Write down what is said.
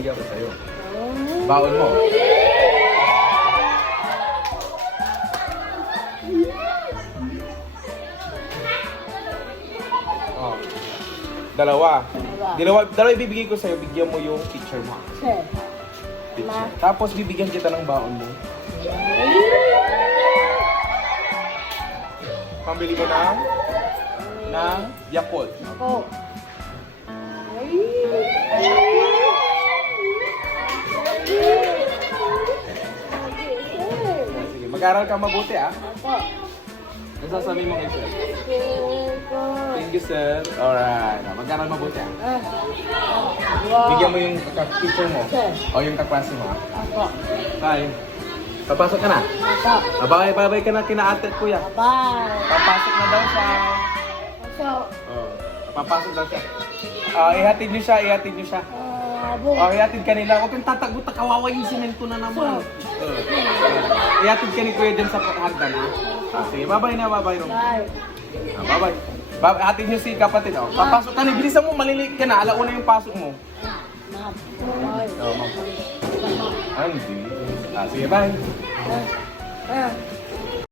bibigyan ko sa'yo. Baon mo. Oh. Dalawa. Dalawa ibibigay ko sa'yo. Bigyan mo yung picture mo. Sir. Picture. Tapos bibigyan kita ng baon mo. Pambili mo ng Yakult. Ako. Sige, mag-aral ka mabuti ah. Ako. Ano sasabihin mo kay sir? Ako. Thank you sir. Alright. Mag-aral mabuti ah. Wow. Bigyan mo yung picture mo. Sir. O yung kaklase mo ah. Ako. Bye. Papasok ka na. Ako. Bye-bye ka na kina ate at kuya. Bye. Papasok na daw siya. So, Oh, papasok daw siya. Ihatid niyo siya. Ihatid ka nila. Huwag kang tatagot na kawawa yung simento na naman. Ihatid ka ni kuya dyan sa hagdan ha. Sige, bye-bye na, bye-bye. bye. Bye-bye. Hatid niyo si kapatid. Oh. Papasok ka na. Bilisan mo, maliliit ka na. Alauna yung pasok mo. Ma'am. Oh, ma'am. Hindi. Sige, bye. Ah.